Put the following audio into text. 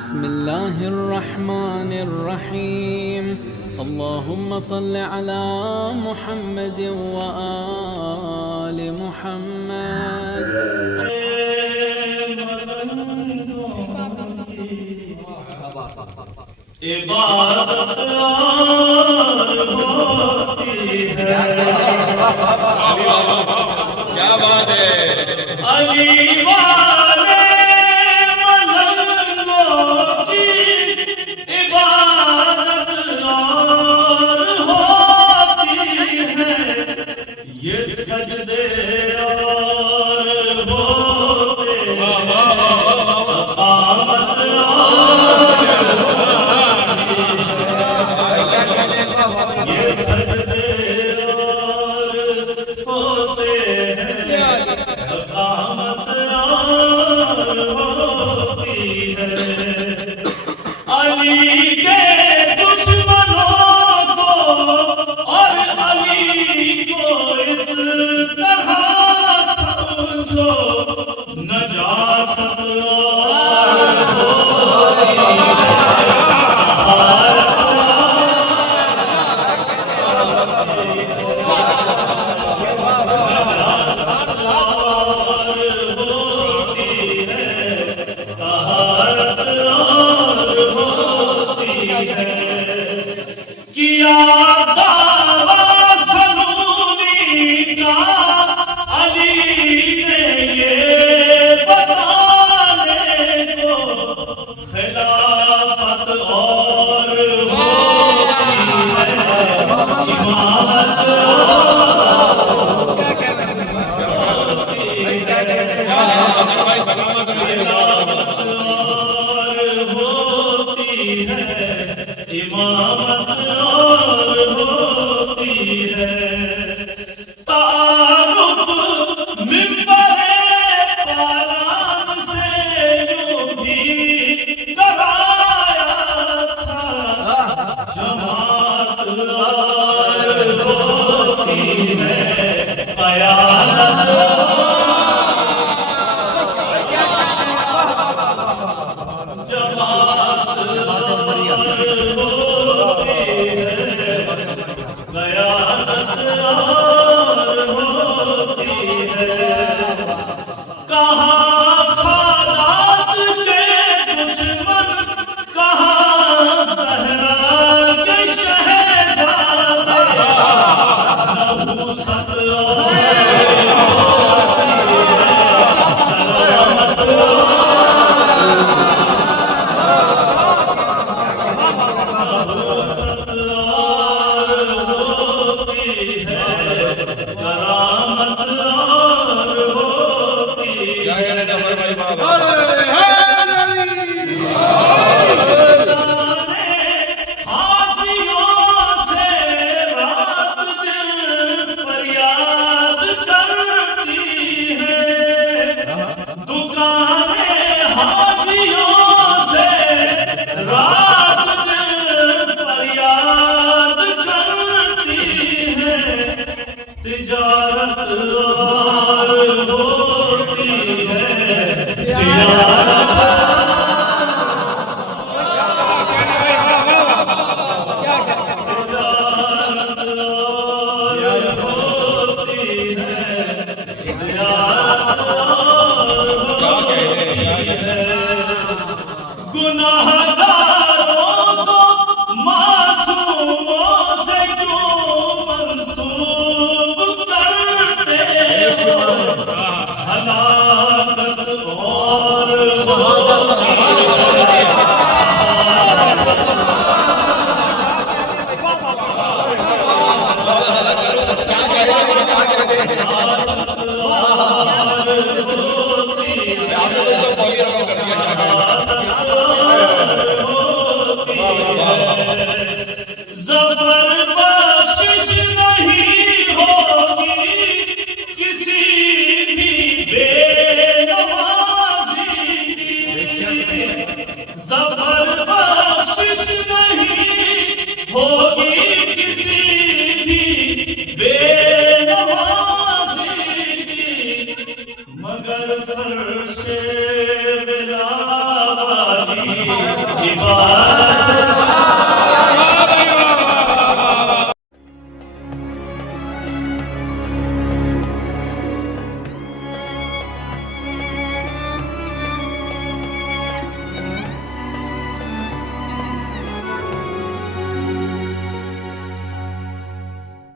बिस्मिल्लाहिर्रहमानिर्रहीम। अल्लाहुम्मा सल्लि अला मुहम्मद व आलि मुहम्मद। इबादत होती है। क्या बात है। अली वाले मलंगों की इबादत और होती है। ये सजदे और होते हैं। आमद ये सजदे और होते हैं। क़यामत और होती है। अली के दुश्मनों को और अली को इस तरह समझो, नजासत और होती है। किया दावा सनूनी का अली ने ये बताने को, खिलाफत और होती है। इमामत इमामत और होती है। तारुफ मिंबरे पालान से यूं भी कराया था। जमात और होती है। क़यामत कहाँ सादात के दुश्मन, कहाँ ज़हरा के शहज़ादे। नबूसत तिजारत और होती है। तिजारत और होती है। तिजारत और होती है। गुनाहगारों को मासूमों से क्यों मंसूब करते हो। हलाकत और ज़फ़र बख्शिश नहीं होगी किसी भी बेनवाज़ी की। ज़फ़र बख्शिश नहीं होगी किसी भी बेनवाज़ी की, मगर फर्शे बिलावाली इबादत